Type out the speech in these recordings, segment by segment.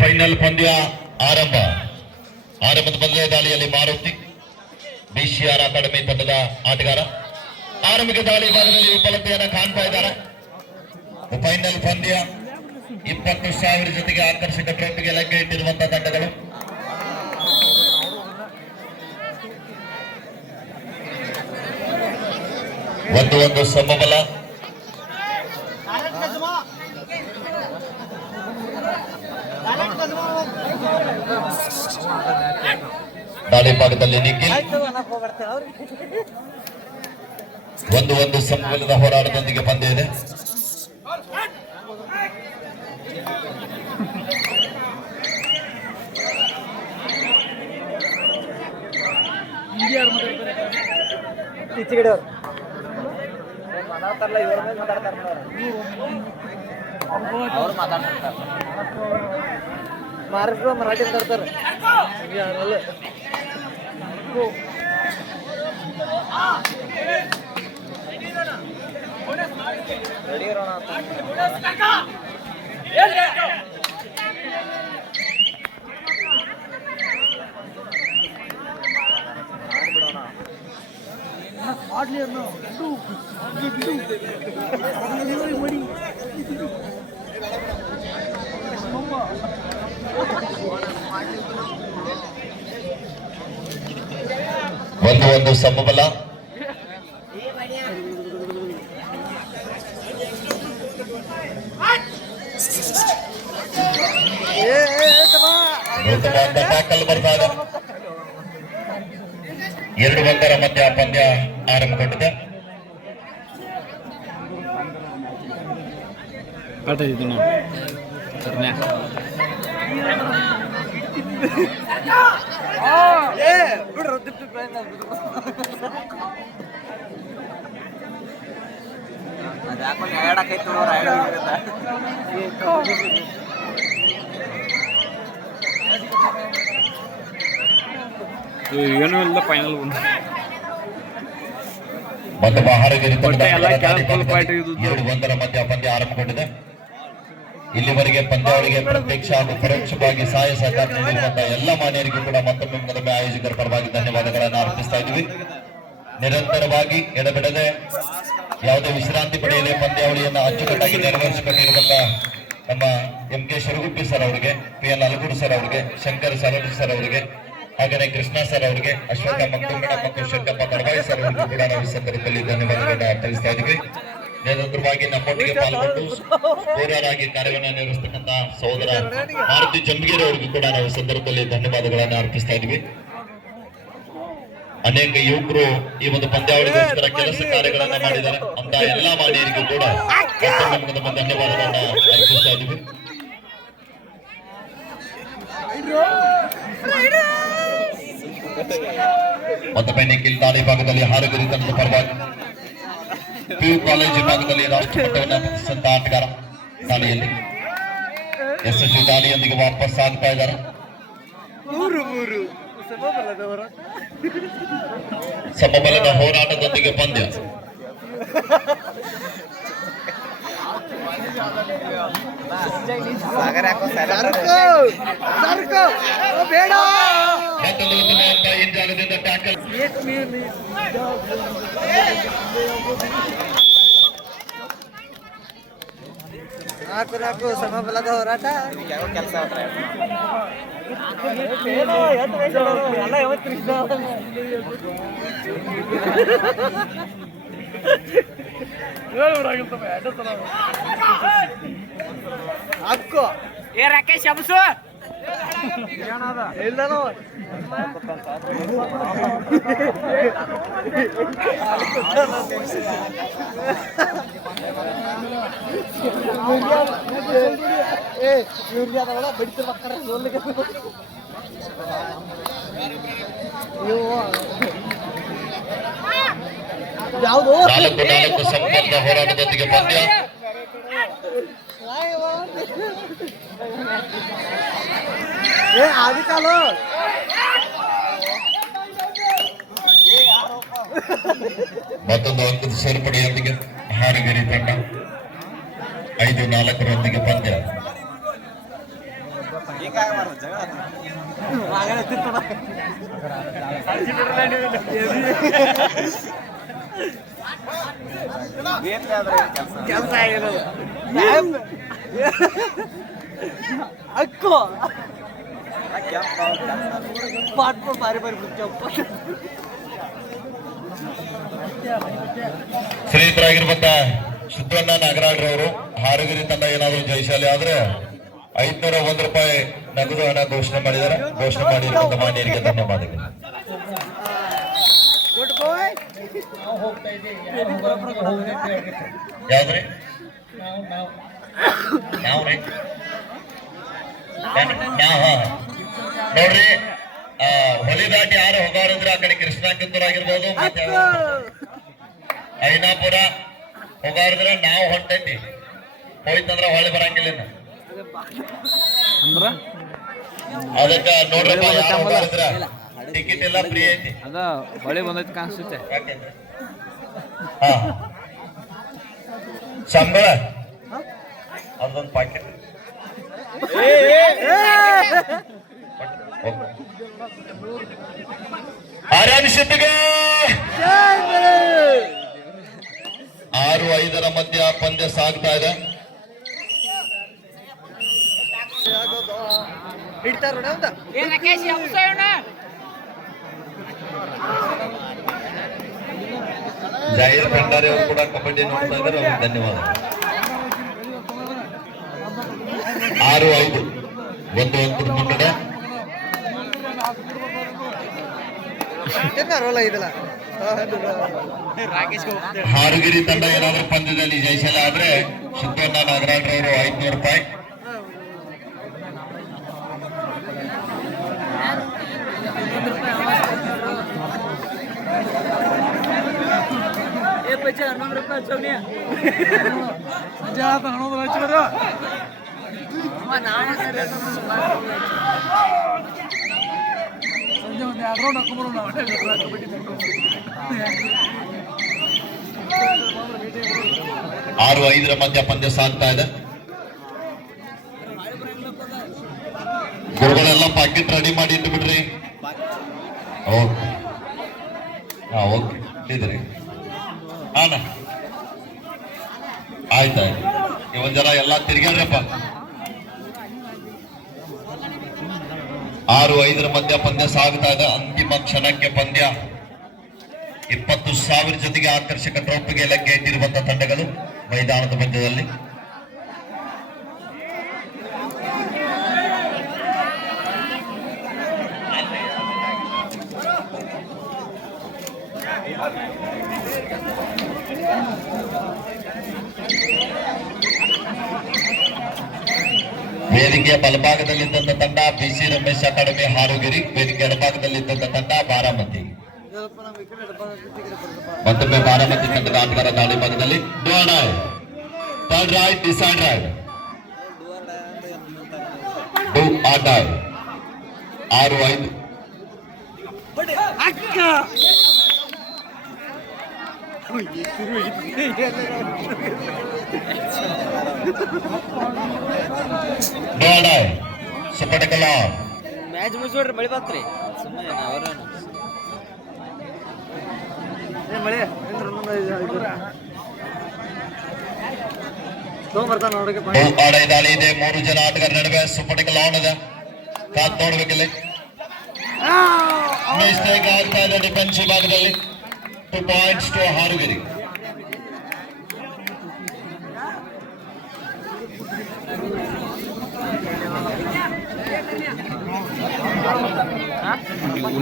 Final ಪಂದ್ಯ ಆರಂಭದ ಪಂದ್ಯ ದಾಳಿಯಲ್ಲಿ ಮಾರುತಿ ಬಿಸಿಆರ್ ಅಕಾಡೆಮಿ ತಂಡದ ಆಟಗಾರ ಆರಂಭಿಕ ದಾಳಿ ಭಾಗದಲ್ಲಿ ವಿಫಲತೆಯನ್ನು ಕಾಣ್ತಾ ಇದ್ದಾರೆ. ಫೈನಲ್ ಪಂದ್ಯ 20,000 ಜೊತೆಗೆ ಆಕರ್ಷಕ ಟ್ರೋಫಿಗೆ ಲಗ್ಗೆ ಇಟ್ಟಿರುವಂತಹ ತಂಡಗಳು. ಒಂದು ಸಮಬಲ ದಾಳಿ ಭಾಗದಲ್ಲಿ ನಿಖಿಲ್ ಒಂದು ಸಮಬಲದ ಹೋರಾಟದೊಂದಿಗೆ ಪಂದ್ಯ ಇದೆ. ಮಹಾರಾಷ್ಟ್ರ ಮರಾಠಿ ಮಾತಾಡ್ತಾರೆ. ಒಂದು ಸಮಬಲ ಟ್ಯಾಕಲ್ ಬರ್ತಾ ಇದೆ. 2-1 ಮಧ್ಯ ಪಂದ್ಯ ಆರಂಭಗೊಂಡಿದೆ. ಏನು ಇಲ್ಲ ಫೈನಲ್ ಮತ್ತು ಮಹಾರಗಿರಿ 2-1 ಮಧ್ಯ ಪಂದ್ಯ ಆರಂಭಗೊಂಡಿದೆ. ಇಲ್ಲಿವರೆಗೆ ಪಂದ್ಯಾವಳಿಗೆ ಪ್ರತ್ಯಕ್ಷ ಹಾಗೂ ಪರೋಕ್ಷವಾಗಿ ಸಹಾಯ ಸಹಕಾರ ನೀಡಿರುವಂತಹ ಎಲ್ಲ ಮಾನ್ಯರಿಗೂ ಕೂಡ ಮತ್ತೊಮ್ಮೆ ಆಯೋಜಕರ ಪರವಾಗಿ ಧನ್ಯವಾದಗಳನ್ನು ಅರ್ಪಿಸ್ತಾ ಇದ್ವಿ. ನಿರಂತರವಾಗಿ ಎಡಬಿಡದೆ ಯಾವುದೇ ವಿಶ್ರಾಂತಿ ಪಡೆಯದೆ ಪಂದ್ಯಾವಳಿಯನ್ನು ಅಚ್ಚುಕಟ್ಟಾಗಿ ನೆರವೇರಿಸಿಕೊಂಡಿರುವಂತಹ ನಮ್ಮ MK ಶಿರಗುಪ್ಪಿ ಸರ್ ಅವರಿಗೆ, PN ಅಲಗೂರು ಸರ್ ಅವರಿಗೆ, ಶಂಕರ್ ಸಲೋಟಿ ಸರ್ ಅವರಿಗೆ, ಹಾಗೆಯೇ ಕೃಷ್ಣ ಸರ್ ಅವರಿಗೆ, ಅಶ್ವಥ ಮಂಕುಂಗಡ ಮತ್ತು ಶಂಕಪ್ಪ ಕಡವಾಯಿ ಸರ್ ಅವರಿಗೂ ಕೂಡ ನಾವು ಈ ಸಂದರ್ಭದಲ್ಲಿ ಧನ್ಯವಾದಗಳನ್ನು ಅರ್ಪಿಸ್ತಾ ಇದ್ವಿ. ನಿರಂತರವಾಗಿ ನಮ್ಮೊಟ್ಟಿಗೆ ಪಾಲ್ಗೊಂಡು ಹೋರಾರಾಗಿ ಕಾರ್ಯವನ್ನು ನಿರ್ವಹಿಸತಕ್ಕಂತ ಸಹೋದರ ಮಾರುತಿ ಜಂಬಗಿರಿ ಅವರಿಗೂ ಕೂಡ ನಾವು ಸಂದರ್ಭದಲ್ಲಿ ಧನ್ಯವಾದಗಳನ್ನು ಅರ್ಪಿಸ್ತಾ ಇದ್ವಿ. ಅನೇಕ ಯುವಕರು ಈ ಒಂದು ಪಂದ್ಯಾವಳಿಗೋಸ್ಕರ ಕೆಲಸ ಕಾರ್ಯಗಳನ್ನ ಮಾಡಿದ್ದಾರೆ ಅಂತ ಎಲ್ಲಾ ಮಾನ್ಯರಿಗೂ ಕೂಡ ನಮ್ಮ ಧನ್ಯವಾದಗಳನ್ನು ಅರ್ಪಿಸ್ತಾ ಇದ್ವಿ. ಮತ್ತೊಮ್ಮೆ ನಿಖಿಲ್ ದಾಳಿ ಭಾಗದಲ್ಲಿ ಹಾರಗಿರಿ ತಂಡದ ಪರವಾಗಿ PU ಕಾಲೇಜು ಭಾಗದಲ್ಲಿ ರಾಷ್ಟ್ರ ಮಟ್ಟವನ್ನು ಪ್ರತಿಷ್ಠಿತ ಆಟಗಾರ ದಾಳಿಯಲ್ಲಿ ಯಶಸ್ವಿ ದಾಳಿಯೊಂದಿಗೆ ವಾಪಸ್ ಆಗ್ತಾ ಇದ್ದಾರೆ. ಸಮಬಲದ ಹೋರಾಟದೊಂದಿಗೆ ಪಂದ್ಯ. ಹಿಂಜಾಗದಿಂದ ಟ್ಯಾಕಲ್ ನಾಲ್ಕು ಸಮಬಲದ ಹೋರಾಟ. ಕೆಲಸ ಅಕ್ಕೋ ಏ ರಾಕೇಶ್ ಅಬಸು ಇಲ್ಲನೋ ಬಡಿತಿರ್ಬೇಕಾರೆ ಯಾವುದು ಸಂಬಂಧ ಹೋರಾಟದೊಂದಿಗೆ ಪಂದ್ಯ. ಆದಿಕಾಲ ಮತ್ತೊಂದು ಅಂಕದ ಸೇರ್ಪಡೆಯೊಂದಿಗೆ ಹಾರಗಿರಿ ತಂಡ 5-4 ಪಂದ್ಯ. ಕೆಲಸ ಆಗಿರೋದು ಅಕ್ಕೋ ಪಾಟ್ ಬಾರಿ ಬಾರಿ ಬಿಡ್ತೇವಪ್ಪ ಶ್ರೀಧರಾಗಿರುವಂತ ಸಿದ್ದಣ್ಣ ನಾಗರಾಜ್ರವರು ಹಾರಗಿರಿ ತಂಡ ಏನಾದರೂ ಜಯಶಾಲಿ ಆದ್ರೆ 501 ರೂಪಾಯಿ ನಗದು ಹಣ ಘೋಷಣೆ ಮಾಡಿದ್ದಾರೆ. ಘೋಷಣೆ ಮಾಡಿರುವಂತ ಮಾನ್ಯರಿಗೆ ಧನ್ಯವಾದಗಳು. ಗುಡ್ ಬಾಯ್ ಯಾವ್ದ್ರಿ ನಾವ್ರಿ ನೋಡ್ರಿ ಹೊಲಿ ದಾಟಿ ಯಾರು ಹೋಗೋರಿದ್ರೆ ಆ ಕಡೆ ಕೃಷ್ಣ ಕಿತ್ತೂರ್ ಆಗಿರ್ಬೋದು, ಮತ್ತೆ ಐನಾಪುರ ಹೋಗೋರಿದ್ರೆ ನಾವು ಹೊಂಟೈತಿ ಹೋಯ್ತಂದ್ರ ಹೊಳಿ ಬರಂಗಿಲ್ಲ ಇನ್ನು. ಅದಕ್ಕ ನೋಡ್ರಪ್ಪ ಯಾರು ಹೋಗೋರಿದ್ರ ಟಿಕೆಟ್ ಎಲ್ಲ ಫ್ರೀ ಐತಿ. ಅದ ಹೊಳಿ ಬಂದೈತಿ ಕಾಣಿಸುತ್ತೆ. ಹಾ ಸಂಬಳ ಅದೊಂದು ಪಾಕೆಟ್ ಆರ್ಯನ್ ಸಿದ್ಧಿಗೆ 6-5 ಮಧ್ಯ ಪಂದ್ಯ ಸಾಗ್ತಾ ಇದೆ. ಜಾಹೀರ್ ಭಂಡಾರಿ ಅವರು ಕೂಡ ಕಬಡ್ಡಿ ನೋಡ್ತಾ ಇದ್ದಾರೆ, ಅವ್ರಿಗೆ ಧನ್ಯವಾದ. 6-5 1 ಮುನ್ನಡೆ. ಹಾರುಗಿರಿ ತಂಡ ಏನಾದ್ರೂ ಪಂದ್ಯದಲ್ಲಿ ಜಯಿಸಲ್ಲ ಆದ್ರೆ ಸಿದ್ದಣ್ಣ ನಾಗರಾಜ್ ಅವರು 500 ರೂಪಾಯಿ. ಆರು 5 ಮಧ್ಯ ಪಂದ್ಯ ಸಾಗ್ತಾ ಇದೆ. ಗುರುಗಳೆಲ್ಲ ಪಾಕೆಟ್ ರೆಡಿ ಮಾಡಿ ಇಟ್ಟು ಬಿಡ್ರಿ. ಓಕೆ ಓಕೆ ಇದ್ರಿ ಅಣ್ಣ ಆಯ್ತಾಯ್ತು. ಇವನ್ ಜನ ಎಲ್ಲ ತಿರ್ಗಾಡ್ರಪ್ಪ. 6-5 ಮಧ್ಯ ಪಂದ್ಯ ಸಾಗ್ತಾ ಇದೆ. ಅಂತಿಮ ಕ್ಷಣಕ್ಕೆ ಪಂದ್ಯ 20,000 ಜೊತೆಗೆ ಆಕರ್ಷಕ ಟ್ರೋಫಿಗೆ ಲಗ್ಗೆ ಇಟ್ಟಿರುವಂತಹ ತಂಡಗಳು ಮೈದಾನದ ಮಧ್ಯದಲ್ಲಿ. ವೇದಿಕೆಯ ಬಲಭಾಗದಲ್ಲಿದ್ದಂಥ ತಂಡ BC ರಮೇಶ್ ಅಕಾಡೆಮಿ ಹಾರುಗಿರಿ, ವೇದಿಕೆ ಎಡಭಾಗದಲ್ಲಿದ್ದಂಥ ತಂಡ ಬಾರಾಮತಿ. ಮತ್ತೊಮ್ಮೆ ಬಾರಾಮತಿ ತಂಡದ ಆಟಗಾರ ದಾಳಿ ಭಾಗದಲ್ಲಿ third raid decide raid do or die. 6-5 ಸುಪಟಕಲ ಮ್ಯಾಚ್ ಮುಗಿಸ್ಬಿಡ್ರಿ. ಮಳಿ ಬಂತ್ರಿ ಸುಮ್ಮನೆ ಅವ್ರೇನು ಮಳೆ ದಾಳಿ ಇದೆ. 3 ಜನ ಆಟಗಾರ ನಡುವೆ ಸುಪಟಕಲ ಆನ್ ಇದೆ. ಕಾತ್ ನೋಡ್ಬೇಕಿಲ್ಲಿ ಮಿಸ್ಟೇಕ್ ಆಗ್ತಾ ಇದೆ ಡಿಫೆನ್ಸಿವ್ ಭಾಗದಲ್ಲಿ. 2 ಪಾಯಿಂಟ್ಸ್ ಟು ಹಾರುಗಿರಿ.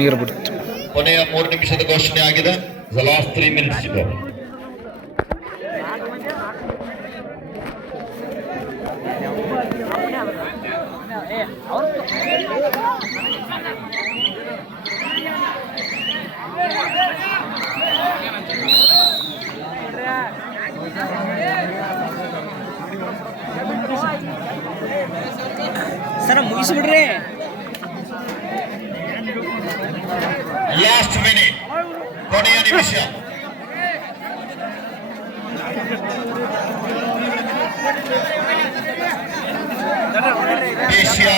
ನೀರು ಬಿಡುತ್ತೆ. ಕೊನೆಯ 3 ನಿಮಿಷದ ಘೋಷಣೆ ಆಗಿದೆ. The last 3 minutes to go. Sir ಮುಗಿಸ್ಬಿಡ್ರಿ. ಲಾಸ್ಟ್ ಮಿನಿಟ್, ಕೊನೆಯ ನಿಮಿಷ. ಏಷ್ಯಾ